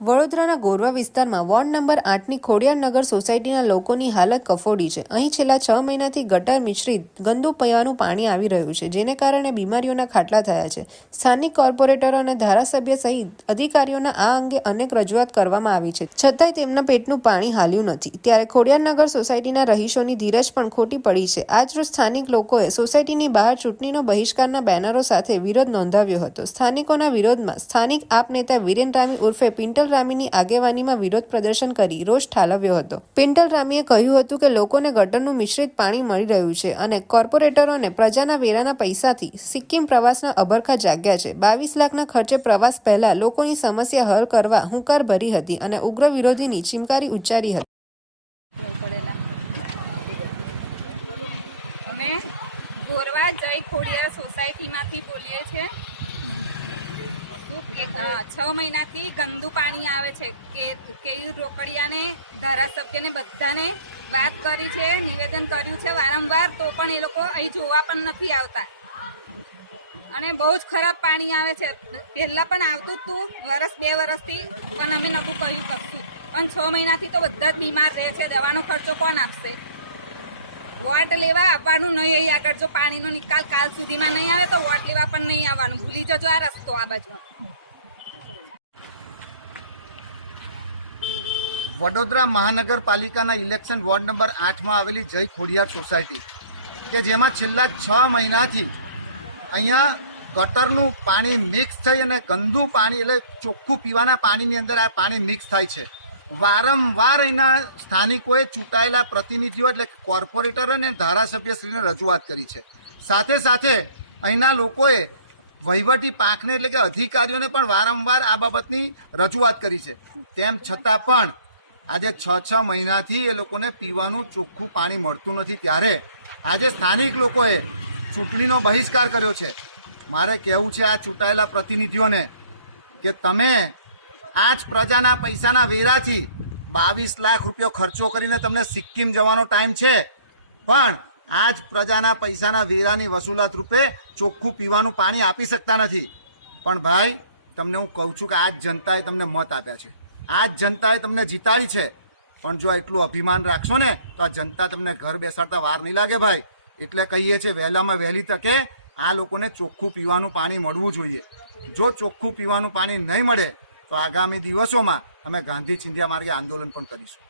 વડોદરાના ગોરવા વિસ્તારમાં ward number આઠની ખોડિયારનગર સોસાયટીના લોકોની હાલત કફોડી છે. અહીં છેલ્લા છ મહિનાથી ગટર મિશ્રિત ગંદુ પૈયાનું પાણી આવી રહ્યું છે, જેને કારણે બીમારીઓના ખાટલા થયા છે. સ્થાનિક કોર્પોરેટરો અને ધારાસભ્ય સહિત અધિકારીઓના આ અંગે અનેક રજૂઆત કરવામાં આવી છે. છતાંય તેમના પેટનું પાણી હાલ્યું નથી. ત્યારે ખોડિયારનગર સોસાયટીના રહીશોની ધીરજ પણ ખોટી પડી છે. આજરોજ સ્થાનિક લોકોએ સોસાયટીની બહાર ચૂંટણીનો બહિષ્કારના બેનરો સાથે વિરોધ નોંધાવ્યો હતો. સ્થાનિકોના વિરોધમાં સ્થાનિક આપ નેતા વિરેન રામી ઉર્ફે પિન્ટલ રામીની આગેવાનીમાં વિરોધ પ્રદર્શન કરી રોષ ઠાલવ્યો હતો. પિન્ટલ રામીએ કહ્યું હતું કે લોકોને ગટરનું મિશ્રિત પાણી મળી રહ્યું છે અને કોર્પોરેટરોને પ્રજાના વેરાના પૈસાથી સિક્કિમ પ્રવાસના અભરખા જાગ્યા છે. બાવીસ લાખના ખર્ચે પ્રવાસ પહેલા લોકોની સમસ્યા હલ કરવા હુંકાર ભરી હતી અને ઉગ્ર વિરોધીની ચીમકારી ઉચ્ચારી હતી. જય ખોડિયાર સોસાયટીમાંથી બોલીએ છીએ. અ, છ મહિનાથી ગંદુ પાણી આવે છે. કે કેયુ રોકડિયાને ધારાસભ્યને બધાને વાત કરી છે નિવેદન કર્યું છે વારંવાર તો પણ એ લોકો અહીં જોવા પણ નથી આવતા. અને બહુ જ ખરાબ પાણી આવે છે. પહેલાં પણ આવતું જ હતું વરસ બે વરસથી પણ અમે નવું કહ્યું કશું. પણ છ મહિનાથી તો બધા જ બીમાર રહે છે દવાનો ખર્ચો કોણ આપશે? વોટ લેવા આવવાનું નહીં અહીં આગળ. જો પાણીનો નિકાલ કાલ સુધીમાં નહીં આવે તો વોટ લેવા પણ નહીં આવવાનું. ભૂલી જજો આ રસ્તો આ બાજુ. વડોદરા મહાનગરપાલિકાના ઇલેક્શન વોર્ડ નંબર આઠમાં આવેલી જય ખોડિયાર સોસાયટી, કે જેમાં છેલ્લા છ મહિનાથી અહીંયા ગટરનું પાણી મિક્સ થઈ અને ગંદુ પાણી એટલે ચોખ્ખું પીવાના પાણીની અંદર આ પાણી મિક્સ થાય છે. વારંવાર અહીંના સ્થાનિકોએ ચૂંટાયેલા પ્રતિનિધિઓ એટલે કોર્પોરેટર અને ધારાસભ્યશ્રીને રજૂઆત કરી છે. સાથે સાથે અહીંના લોકોએ વહીવટી પાકને એટલે કે અધિકારીઓને પણ વારંવાર આ બાબતની રજૂઆત કરી છે. તેમ છતાં પણ આજે છ છ મહિનાથી એ લોકોને પીવાનું ચોખ્ખું પાણી મળતું નથી ત્યારે આજે સ્થાનિક લોકોએ ચૂંટણીનો બહિષ્કાર કર્યો છે. મારે કહેવું છે આ ચૂંટાયેલા પ્રતિનિધિઓને કે તમે આજ પ્રજાના પૈસાના વેરાથી બાવીસ લાખ રૂપિયો ખર્ચો કરીને તમને સિક્કિમ જવાનો ટાઈમ છે. પણ આ જ પ્રજાના પૈસાના વેરાની વસૂલાત રૂપે ચોખ્ખું પીવાનું પાણી આપી શકતા નથી. પણ ભાઈ, તમને હું કહું છું કે આજ જનતાએ તમને મત આપ્યા છે. આજ જનતાએ તમને જીતાડી છે. પણ જો એટલું અભિમાન રાખશો ને, તો આ જનતા તમને ઘર બેસાડતા વાર નહીં લાગે ભાઈ. એટલે કહીએ છીએ, વહેલામાં વહેલી તકે આ લોકોને ચોખ્ખું પીવાનું પાણી મળવું જોઈએ. જો ચોખ્ખું પીવાનું પાણી નહીં મળે, તો આગામી દિવસોમાં અમે ગાંધી ચિંધ્યા માર્ગે આંદોલન પણ કરીશું.